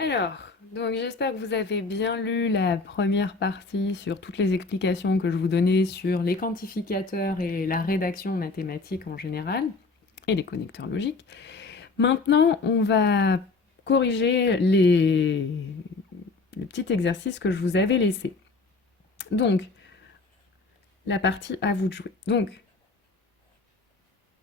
Alors, donc j'espère que vous avez bien lu la première partie sur toutes les explications que je vous donnais sur les quantificateurs et la rédaction mathématique en général, et les connecteurs logiques. Maintenant, on va corriger le petit exercice que je vous avais laissé. Donc, la partie à vous de jouer. Donc,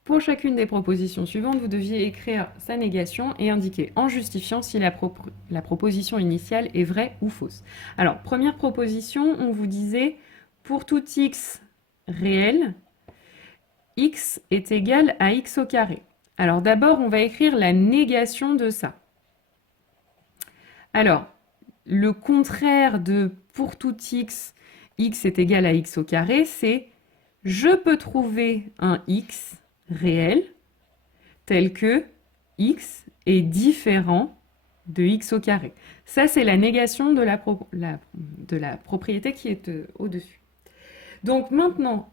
pour chacune des propositions suivantes, vous deviez écrire sa négation et indiquer en justifiant si la proposition initiale est vraie ou fausse. Alors, première proposition, on vous disait pour tout x réel, x est égal à x au carré. Alors d'abord, on va écrire la négation de ça. Alors, le contraire de pour tout x, x est égal à x au carré, c'est je peux trouver un x réel tel que x est différent de x au carré. Ça, c'est la négation de la propriété qui est au-dessus. Donc maintenant,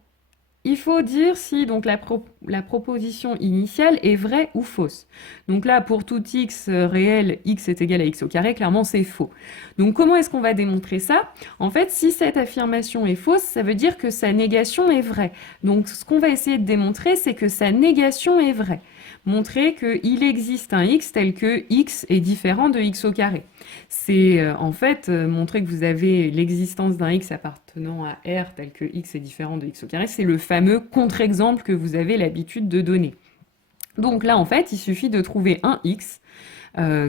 il faut dire si donc la proposition initiale est vraie ou fausse. Donc là, pour tout x réel, x est égal à x au carré, clairement c'est faux. Donc comment est-ce qu'on va démontrer ça? En fait, si cette affirmation est fausse, ça veut dire que sa négation est vraie. Donc ce qu'on va essayer de démontrer, c'est que sa négation est vraie. Montrer qu'il existe un x tel que x est différent de x au carré. C'est en fait montrer que vous avez l'existence d'un x appartenant à R tel que x est différent de x au carré. C'est le fameux contre-exemple que vous avez l'habitude de donner. Donc là, en fait, il suffit de trouver un x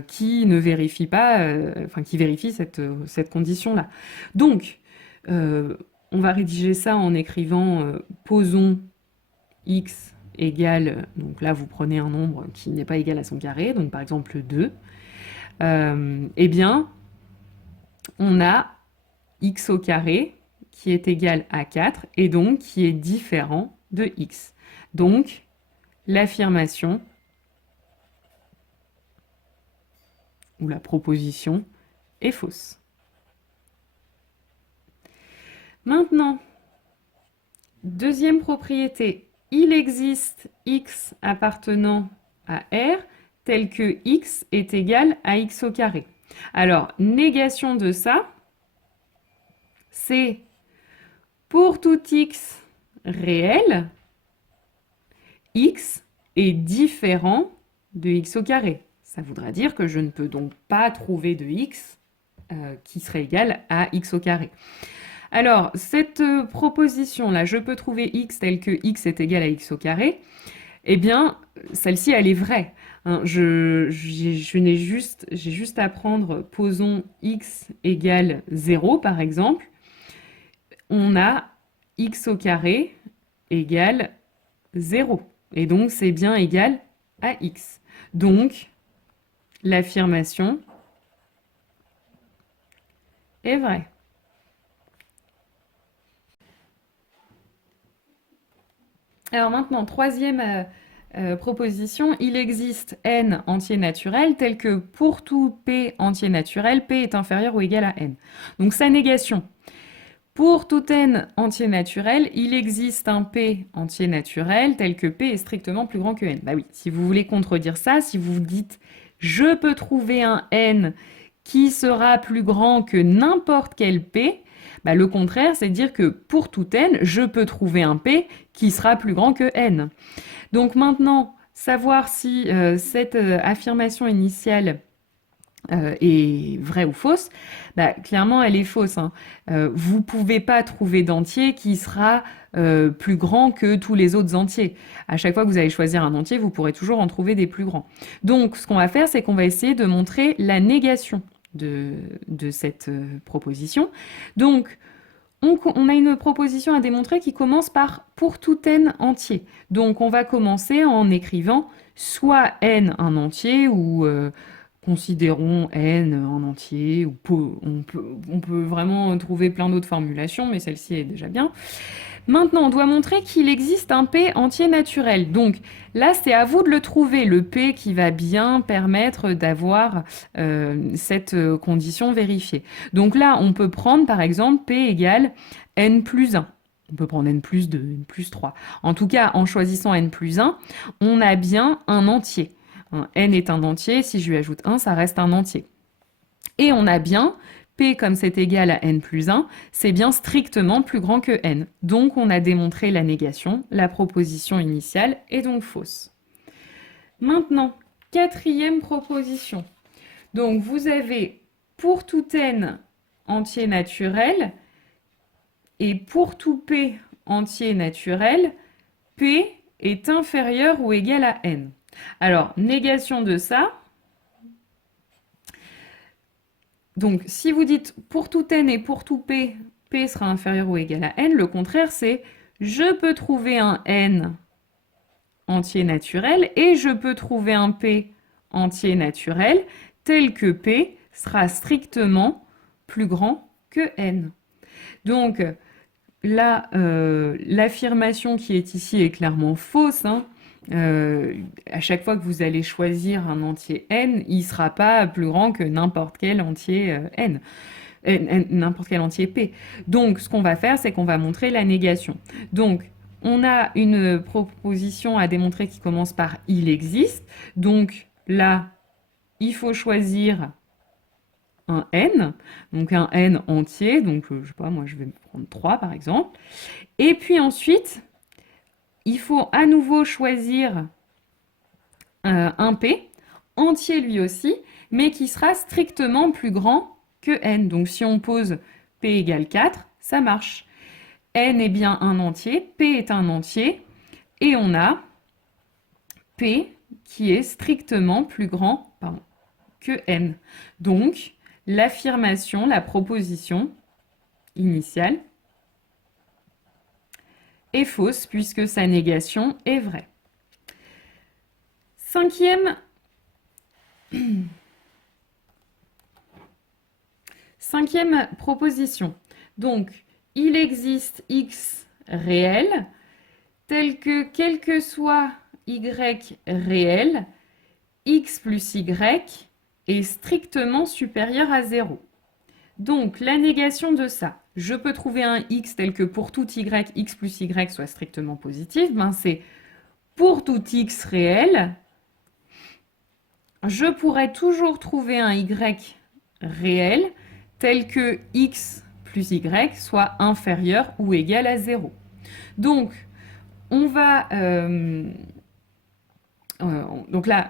qui ne vérifie pas, enfin qui vérifie cette condition-là. Donc, on va rédiger ça en écrivant posons x égale, donc là vous prenez un nombre qui n'est pas égal à son carré, donc par exemple 2, eh bien, on a x au carré qui est égal à 4 et donc qui est différent de x. Donc, l'affirmation ou la proposition est fausse. Maintenant, deuxième propriété, il existe x appartenant à R tel que x est égal à x au carré. Alors, négation de ça, c'est pour tout x réel, x est différent de x au carré. Ça voudra dire que je ne peux donc pas trouver de x qui serait égal à x au carré. Alors, cette proposition-là, je peux trouver x tel que x est égal à x au carré, eh bien, celle-ci, elle est vraie. Hein, j'ai juste à prendre, posons x égale 0, par exemple. On a x au carré égale 0. Et donc, c'est bien égal à x. Donc, l'affirmation est vraie. Alors maintenant, troisième proposition, il existe n entiers naturels tel que pour tout p entier naturel, p est inférieur ou égal à n. Donc sa négation. Pour tout n entier naturel, il existe un p entier naturel tel que p est strictement plus grand que n. Bah oui, si vous voulez contredire ça, si vous dites je peux trouver un n qui sera plus grand que n'importe quel p, bah le contraire, c'est dire que pour tout n, je peux trouver un p qui sera plus grand que n. Donc maintenant, savoir si cette affirmation initiale est vraie ou fausse, bah, clairement elle est fausse. Hein. Vous ne pouvez pas trouver d'entier qui sera plus grand que tous les autres entiers. À chaque fois que vous allez choisir un entier, vous pourrez toujours en trouver des plus grands. Donc ce qu'on va faire, c'est qu'on va essayer de montrer la négation de cette proposition. Donc on a une proposition à démontrer qui commence par pour tout n entier. Donc on va commencer en écrivant soit n un entier ou considérons n en entier, ou on peut vraiment trouver plein d'autres formulations, mais celle-ci est déjà bien. Maintenant, on doit montrer qu'il existe un p entier naturel. Donc là, c'est à vous de le trouver, le p qui va bien permettre d'avoir cette condition vérifiée. Donc là, on peut prendre par exemple p égale n plus 1. On peut prendre n plus 2, n plus 3. En tout cas, en choisissant n plus 1, on a bien un entier. N est un entier, si je lui ajoute 1, ça reste un entier. Et on a bien P comme c'est égal à n plus 1, c'est bien strictement plus grand que n. Donc on a démontré la négation, la proposition initiale est donc fausse. Maintenant, quatrième proposition. Donc vous avez pour tout n entier naturel et pour tout p entier naturel, p est inférieur ou égal à n. Alors, négation de ça. Donc, si vous dites pour tout n et pour tout p, p sera inférieur ou égal à n, le contraire, c'est je peux trouver un n entier naturel et je peux trouver un p entier naturel tel que p sera strictement plus grand que n. Donc, là, l'affirmation qui est ici est clairement fausse. Hein. À chaque fois que vous allez choisir un entier n, il ne sera pas plus grand que n'importe quel entier n, n'importe quel entier p. Donc, ce qu'on va faire, c'est qu'on va montrer la négation. Donc, on a une proposition à démontrer qui commence par « il existe ». Donc, là, il faut choisir un n, donc un n entier, donc je sais pas, moi je vais prendre 3 par exemple. Et puis ensuite, il faut à nouveau choisir un p, entier lui aussi, mais qui sera strictement plus grand que n. Donc si on pose p égale 4, ça marche. N est bien un entier, p est un entier, et on a p qui est strictement plus grand que n. Donc, l'affirmation, la proposition initiale est fausse puisque sa négation est vraie. Cinquième proposition. Donc, il existe x réel tel que quel que soit y réel, x plus y est strictement supérieur à 0. Donc, la négation de ça, je peux trouver un x tel que pour tout y, x plus y soit strictement positif, ben c'est pour tout x réel, je pourrais toujours trouver un y réel tel que x plus y soit inférieur ou égal à 0. Donc, on va... donc là,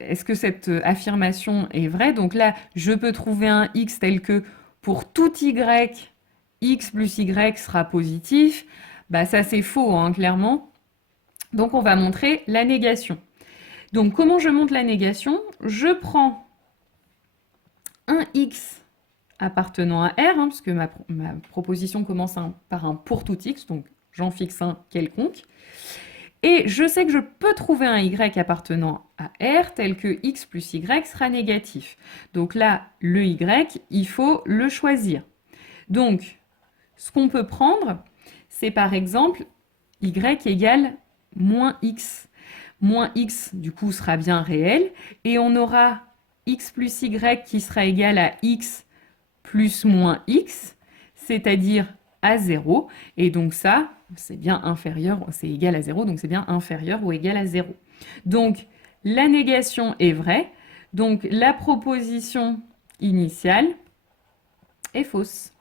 est-ce que cette affirmation est vraie? Donc là, je peux trouver un x tel que pour tout y, x plus y sera positif. Bah, ça, c'est faux, hein, clairement. Donc, on va montrer la négation. Donc, comment je montre la négation? Je prends un x appartenant à R, hein, parce que ma proposition commence par un pour tout x, donc j'en fixe un quelconque. Et je sais que je peux trouver un y appartenant à R tel que x plus y sera négatif. Donc là, le y, il faut le choisir. Donc, ce qu'on peut prendre, c'est par exemple y égale moins x. Moins x, du coup, sera bien réel. Et on aura x plus y qui sera égal à x plus moins x, c'est-à-dire à 0. Et donc ça, c'est bien inférieur, c'est égal à 0, donc c'est bien inférieur ou égal à 0. Donc, la négation est vraie. Donc, la proposition initiale est fausse.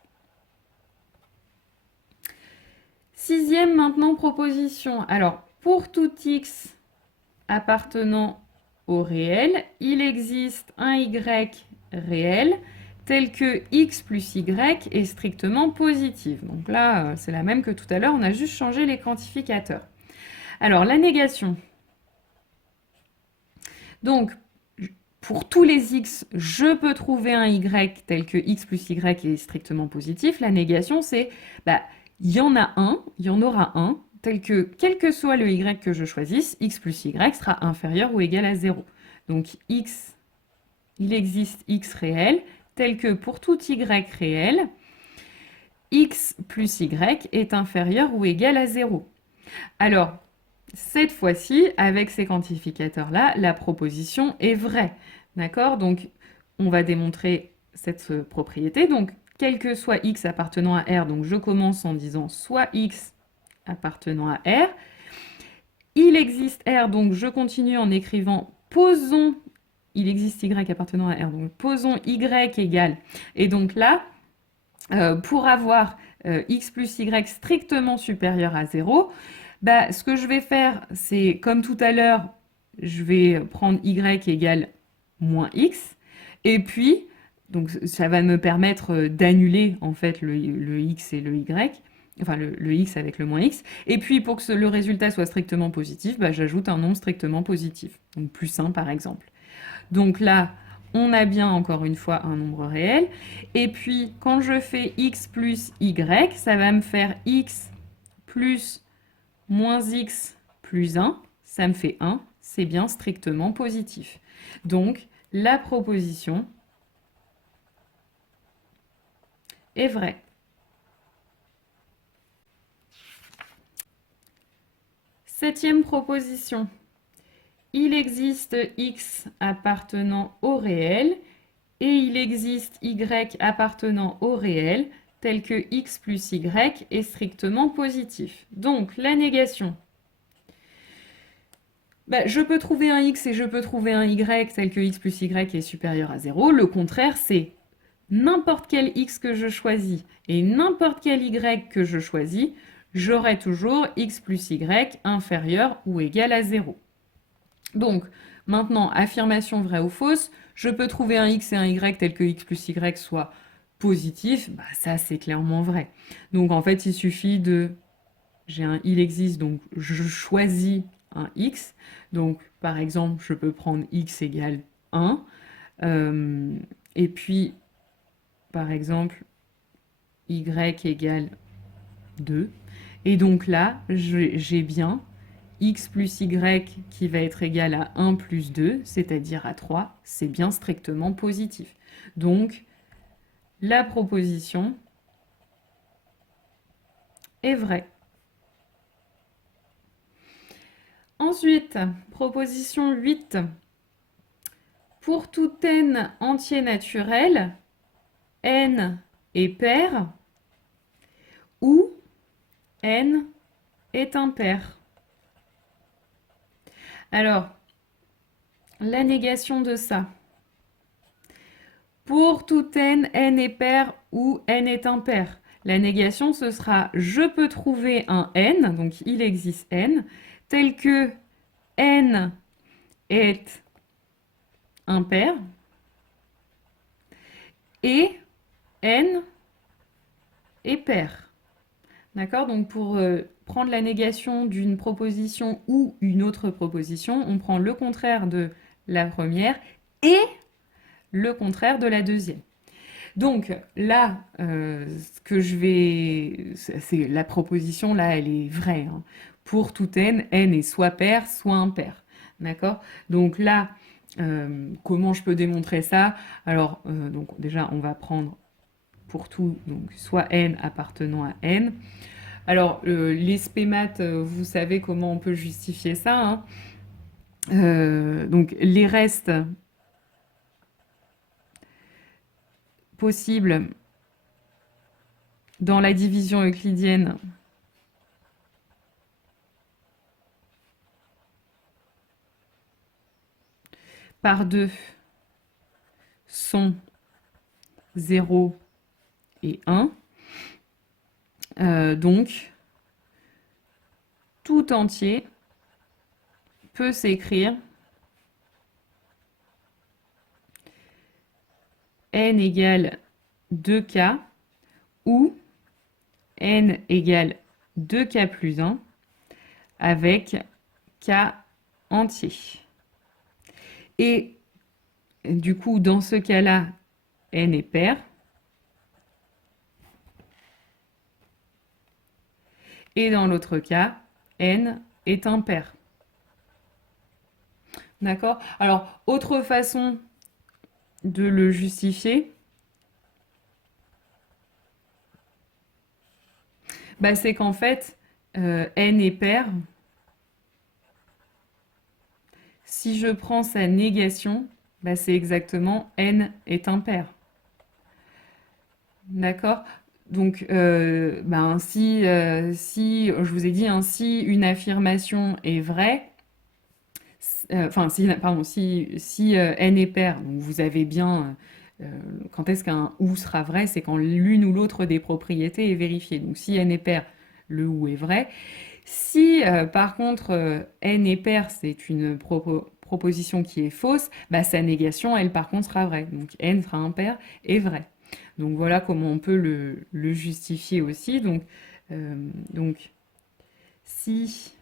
Sixième maintenant proposition. Alors, pour tout x appartenant au réel, il existe un y réel tel que x plus y est strictement positif. Donc là, c'est la même que tout à l'heure, on a juste changé les quantificateurs. Alors, la négation. Donc, pour tous les x, je peux trouver un y tel que x plus y est strictement positif. La négation, c'est, il y en a un, il y en aura un, tel que, quel que soit le y que je choisisse, x plus y sera inférieur ou égal à 0. Donc, x, il existe x réel, tel que pour tout y réel, x plus y est inférieur ou égal à 0. Alors, cette fois-ci, avec ces quantificateurs-là, la proposition est vraie. D'accord? Donc, on va démontrer cette propriété. Donc, quel que soit x appartenant à R, donc je commence en disant soit x appartenant à R. Il existe R, donc je continue en écrivant posons il existe y appartenant à R. Donc posons y égale. Et donc là, pour avoir x plus y strictement supérieur à 0, bah, ce que je vais faire, c'est comme tout à l'heure, je vais prendre y égale moins x, et puis, donc ça va me permettre d'annuler en fait le x et le y, enfin le x avec le moins x, et puis pour que le résultat soit strictement positif, bah, j'ajoute un nombre strictement positif, donc plus 1 par exemple. Donc là, on a bien encore une fois un nombre réel, et puis quand je fais x plus y, ça va me faire x plus moins x plus 1, ça me fait 1, c'est bien strictement positif. Donc, la proposition est vraie. Septième proposition. Il existe x appartenant au réel et il existe y appartenant au réel tel que x plus y est strictement positif. Donc, la négation. Bah, je peux trouver un x et je peux trouver un y tel que x plus y est supérieur à 0. Le contraire, c'est n'importe quel x que je choisis et n'importe quel y que je choisis, j'aurai toujours x plus y inférieur ou égal à 0. Donc, maintenant, affirmation vraie ou fausse, je peux trouver un x et un y tel que x plus y soit positif, bah, ça c'est clairement vrai. Donc en fait, il suffit de... J'ai un il existe, donc je choisis un x. Donc par exemple, je peux prendre x égale 1. Et puis, par exemple, y égale 2. Et donc là, j'ai bien x plus y qui va être égal à 1 plus 2, c'est-à-dire à 3, c'est bien strictement positif. Donc, la proposition est vraie. Ensuite, proposition 8. Pour tout n entier naturel, n est pair ou n est impair. Alors, la négation de ça. Pour tout n, n est pair ou n est impair. La négation, ce sera je peux trouver un n, donc il existe n, tel que n est impair et n est pair. D'accord? Donc pour prendre la négation d'une proposition ou une autre proposition, on prend le contraire de la première et le contraire de la deuxième. Donc là, ce que je vais... c'est la proposition, là, elle est vraie. Hein. Pour tout n, n est soit pair, soit impair. D'accord? Donc là, comment je peux démontrer ça? Alors, donc déjà, on va prendre pour tout, donc soit n appartenant à n. Alors, les spémates, vous savez comment on peut justifier ça. Hein. Donc, les restes possibles dans la division euclidienne par 2 sont 0 et 1. Donc, tout entier peut s'écrire n égale 2k ou n égale 2k plus 1 avec k entier. Et du coup, dans ce cas-là, n est pair. Et dans l'autre cas, n est impair. D'accord? Alors, autre façon de le justifier, bah, c'est qu'en fait, n est pair. Si je prends sa négation, bah, c'est exactement n est impair. D'accord? Donc, ben, si je vous ai dit, hein, si une affirmation est vraie, enfin, si, pardon, si n est pair, donc vous avez bien quand est-ce qu'un ou sera vrai, c'est quand l'une ou l'autre des propriétés est vérifiée. Donc si n est pair, le ou est vrai. Si par contre n est pair, c'est une proposition qui est fausse, bah, sa négation, elle par contre sera vraie. Donc n sera impair et vrai. Donc voilà comment on peut le justifier aussi. Donc si,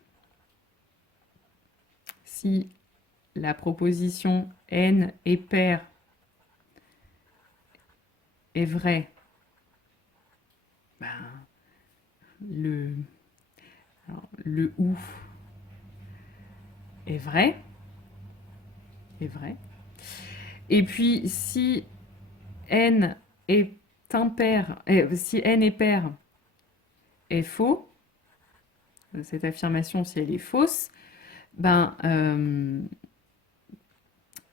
si la proposition n est pair est vraie, ben, le, le ou est vrai, est vrai. Et puis si n est impair, si n est pair est faux, cette affirmation si elle est fausse, ben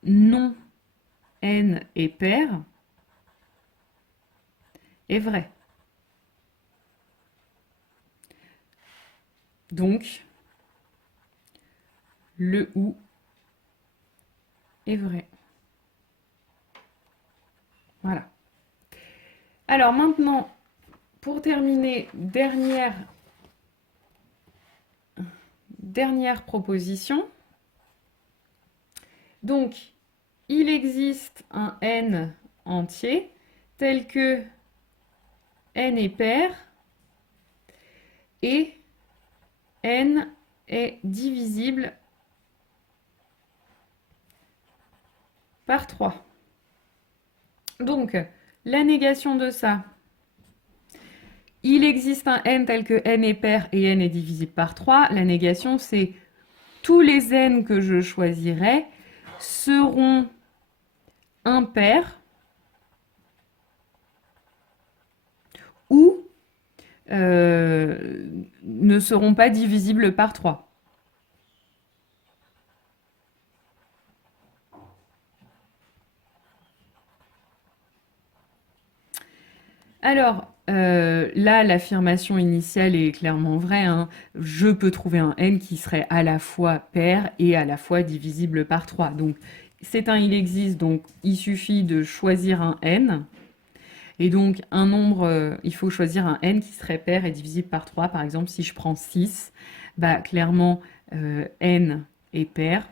non n est pair est vrai. Donc le ou est vrai. Voilà. Alors maintenant, pour terminer, dernière proposition. Donc, il existe un n entier tel que n est pair et n est divisible par 3. Donc, la négation de ça, il existe un n tel que n est pair et n est divisible par 3. La négation, c'est tous les n que je choisirai seront impairs ou ne seront pas divisibles par 3. Alors, là, l'affirmation initiale est clairement vraie, hein. Je peux trouver un n qui serait à la fois pair et à la fois divisible par 3. Donc, c'est un il existe, donc il suffit de choisir un n. Et donc, un nombre, il faut choisir un n qui serait pair et divisible par 3. Par exemple, si je prends 6, bah, clairement, n est pair.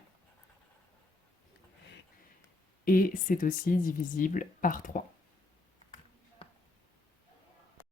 Et c'est aussi divisible par 3.